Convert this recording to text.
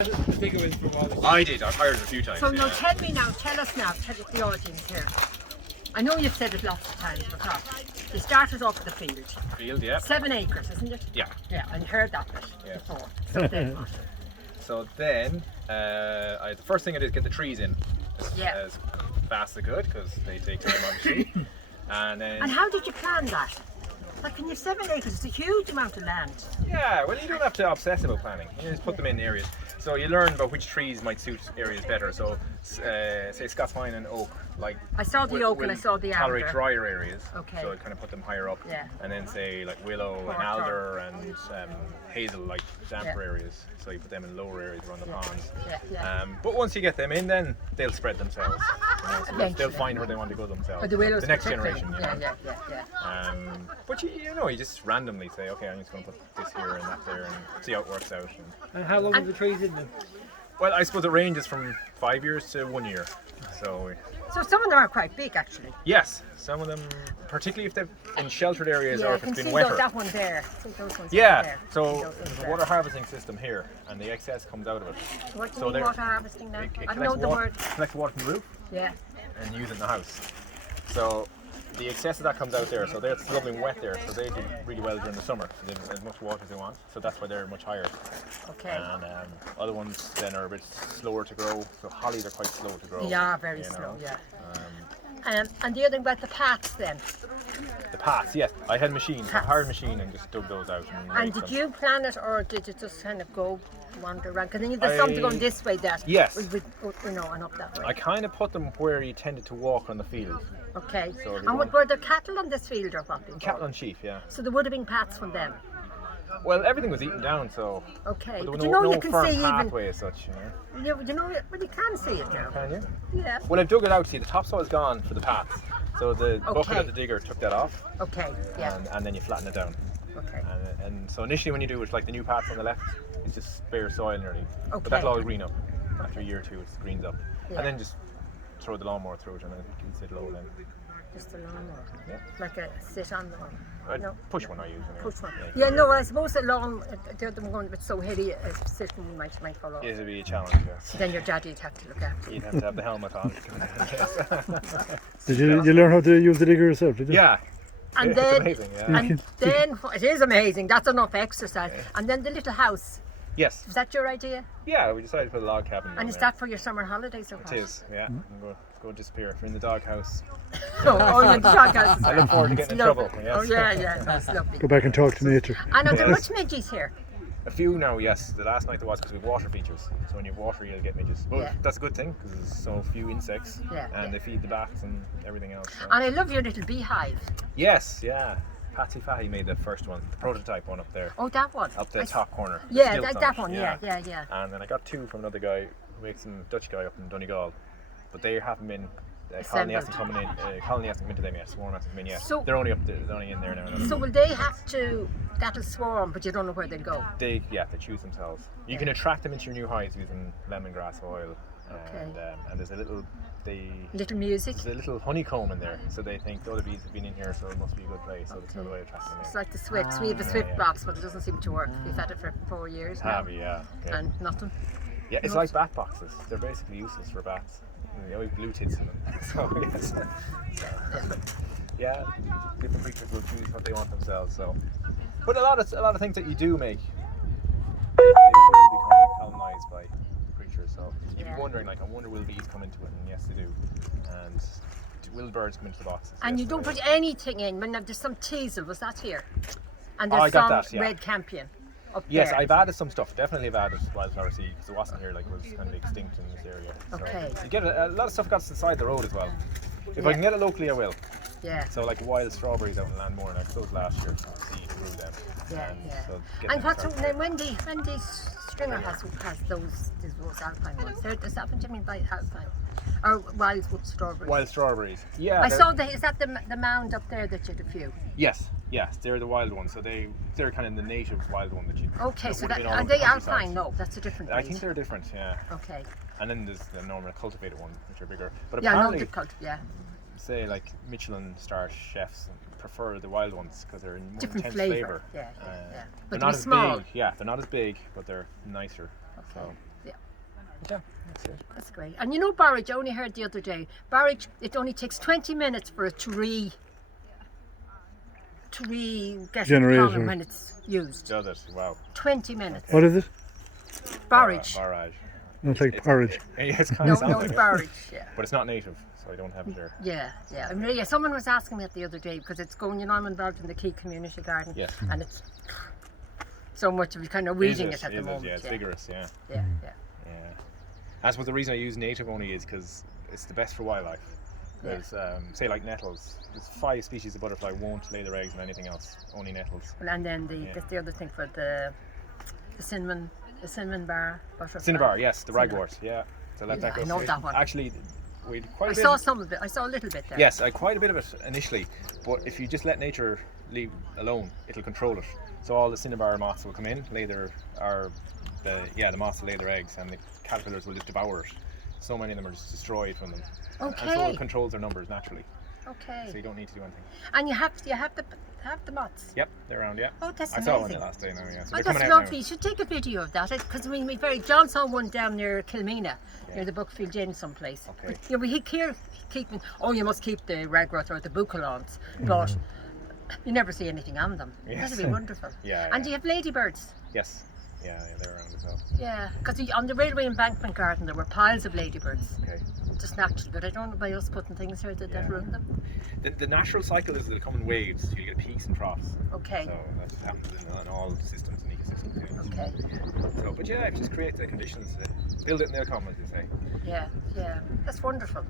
The bigger ones from all the I did. I've hired it a few times. So now tell us now, tell the audience here. I know you've said it lots of times before. You started off the field. Field, yeah. 7 acres, isn't it? Yeah. Yeah, I heard that bit before. So then what? So then, the first thing I did is get the trees in as fast as I could because they take time obviously. And then. And how did you plan that? Like when you have 7 acres, it's a huge amount of land. Yeah, well, you don't have to obsess about planning. You just put them in areas. So you learn about which trees might suit areas better. So, say Scots pine and oak, like I saw the oak and I saw the tolerate alder. drier areas. Okay. So I kind of put them higher up. Yeah. And then say like willow and Hawthorn. alder and hazel, like damper areas. So you put them in lower areas around the ponds. Yeah. But once you get them in, then they'll spread themselves. You know, so Eventually. they'll find where they want to go themselves. But the willows next protect them. generation. You know. Yeah. But you just randomly say, okay, I'm just going to put this here and that there and see how it works out. And how long are the trees in them? Well, I suppose it ranges from 5 years to 1 year. So some of them are quite big actually. yes, some of them, particularly if they're in sheltered areas or I if can it's see been wetter. that one there. See those ones Yeah, there. so See those ones there's a there. water harvesting system here, and the excess comes out of it. What do so you mean they're- water harvesting now? It I don't know the word. collects water from the roof Yeah. and use it in the house. So the excess of that comes out there, so it's lovely and wet there, so they do really well during the summer. They have as much water as they want, so that's why they're much higher. Okay. And other ones then are a bit slower to grow, so hollies are quite slow to grow. Yeah, very you slow. know. Yeah. And the other thing about the paths then. The paths, yes. I had a machine, I hired a machine and just dug those out. And made did them. you plan it or did you just kind of go wander around? Because then there's something going this way that. Yes. And up that way. I kind of put them where you tended to walk on the field. Okay. So And were there cattle on this field or what? Cattle and sheep, yeah. So there would have been paths from them. Well, everything was eaten down, so Okay. there was But you know no you can firm see even. pathway as such, you know. You know, well, you can see it now. Can you? Yeah. Well, I've dug it out. See, the topsoil is gone for the paths, so the bucket Okay. of the digger took that off, Okay. Yeah. and then you flatten it down. Okay. And so initially, when you do it, like the new paths on the left, it's just bare soil nearly. Okay. But that'll all green up after a year or two. It greens up, Yeah. and then just throw the lawnmower through it, and it can sit low then. Just a lawnmower. Yeah. Like a sit on the one. No. Push one I use. Anyway. Push one. Yeah, no, I suppose the lawn, the other one, it's so heavy, a sitting might fall off. It'd be a challenge. Yes. Then your daddy'd have to look after you. You'd have to have the helmet on. Did you learn how to use the digger yourself? Did you? Yeah. And It's then, amazing. Yeah. and then, it is amazing, that's enough exercise. And then the little house, Yes. is that your idea? Yeah, we decided to put a log cabin. And down is there. that for your summer holidays or what? It is. Yeah. I'm go disappear. We're in the doghouse. Oh, you're the doghouse. I look forward to getting in trouble. Yes. Oh, yeah, that's lovely. Go back and talk to nature. And are there much midges here? A few now, yes. The last night there was because we have water features. So when you have water, you'll get midges. Well, Yeah. that's a good thing because there's so few insects, and they feed the bats and everything else. So. And I love your little beehive. Yes, yeah. Patsy Fahy made the first one, the prototype one up there, Oh, that one. up the top corner. Yeah, Stilts on that it, one, yeah. And then I got two from another guy who makes some Dutch guy up in Donegal, but they haven't been. Colony hasn't come in. Colony hasn't come into them yet. Swarm hasn't come in yet. So- they're only up there. They're only in there now. So will they have to, that'll swarm, but you don't know where they'll go? They choose themselves. You can attract them into your new hives using lemongrass oil, and there's a little Little music? there's a little honeycomb in there, so they think the other bees have been in here, so it must be a good place. So that's another way of attracting them It's in. like the Swifts. We have a Swift box, but it doesn't seem to work. We've had it for 4 years now. Have you? Yeah. Okay. And nothing. Yeah, it's like bat boxes. They're basically useless for bats. They always blue tits in them. So yes. Yeah, different creatures will choose what they want themselves. So, but a lot of things that you do make, they will become colonized by creatures. So you'd be wondering, like, I wonder will bees come into it? And yes, they do. And will birds come into the boxes? And Yes, you don't they put will. anything in. When there's some teasel, was that here? And Oh, there's I got some that, yeah. red campion up Yes, there. I've added some stuff. Definitely have added wildflower seed because it wasn't here. Like it was kind of extinct in this area. So Okay. you get a lot of stuff got to the side of the road as well. If I can get it locally, I will. Yeah. So like wild strawberries out in Landmore, and I sowed last year to see grew them. Yeah, and yeah. So get And them what's started. then Wendy Stringer has those alpine ones. Is that what you mean by alpine? Or wild strawberries? Wild strawberries. Yeah. I they're- saw is that the mound up there that you had a few? Yes, they're the wild ones. So they're kind of the native wild one that you. Okay, that so would that, have been all are over the they countryside. alpine? No, that's a different I breed. think they're different. Yeah. Okay. And then there's the normal cultivated ones, which are bigger. But Yeah, I know apparently, the cult. Yeah. say like Michelin star chefs prefer the wild ones because they're more Different intense flavour. flavor. Yeah. They're But not they're as small. big. Yeah, they're not as big, but they're nicer. Okay. So Yeah. Yeah, that's it. That's great. And you know borage, I only heard the other day, borage, it only takes 20 minutes for it to get Generate pollen or- when it's used. Does it? Wow. 20 minutes. What is it? Borage. Barrage. No, it's like porridge. Yeah, it's kind No, of sounds no, like it's it. borage, yeah. But it's not native, so I don't have it here. Yeah, yeah. I mean, yeah, someone was asking me it the other day because it's going, you know, I'm involved in the Key Community Garden. Yes. And it's so much of kind of weeding it at the moment. Yeah, it's vigorous, yeah. Yeah, yeah. Yeah. That's what the reason I use native only is because it's the best for wildlife. Because, say like nettles, there's 5 species of butterfly won't lay their eggs in anything else, only nettles. And then that's the other thing for the cinnamon bar butterfly. Cinnabar, yes, the Cinnabar. ragwort, yeah. So let Yeah, that go I know straight. that one. Actually, we had quite I a bit. saw some of it. I saw a little bit there. Yes, quite a bit of it initially, but if you just let nature leave alone, it'll control it. So all the cinnabar moths will come in, the moths will lay their eggs, and the caterpillars will just devour it. So many of them are just destroyed from them. And so Okay. it controls their numbers naturally. Okay. So you don't need to do anything. And you have the moths. Yep, they're around. Yeah. Oh, that's I saw one amazing. the last day now. Yeah. So Oh, they're that's coming out lovely. now. You should take a video of that because I mean, John saw one down near Kilmena, near the Buckfield Inn someplace. Okay. But, you know, we keeping. Oh, you must keep the ragwort or the bucalons, but you never see anything on them. Yes. That'd be wonderful. Yeah, And yeah. do you have ladybirds? Yes. Yeah, they're around as well. Yeah, because on the railway embankment garden there were piles of ladybirds, Okay. just natural. But I don't know by us putting things here that ruin them. The natural cycle is they'll come in waves. You get peaks and troughs. Okay. So that happens in all systems and ecosystems. You know. Okay. So, but yeah, it just creates the conditions to build it and they'll come, as you say. Yeah, yeah. That's wonderful.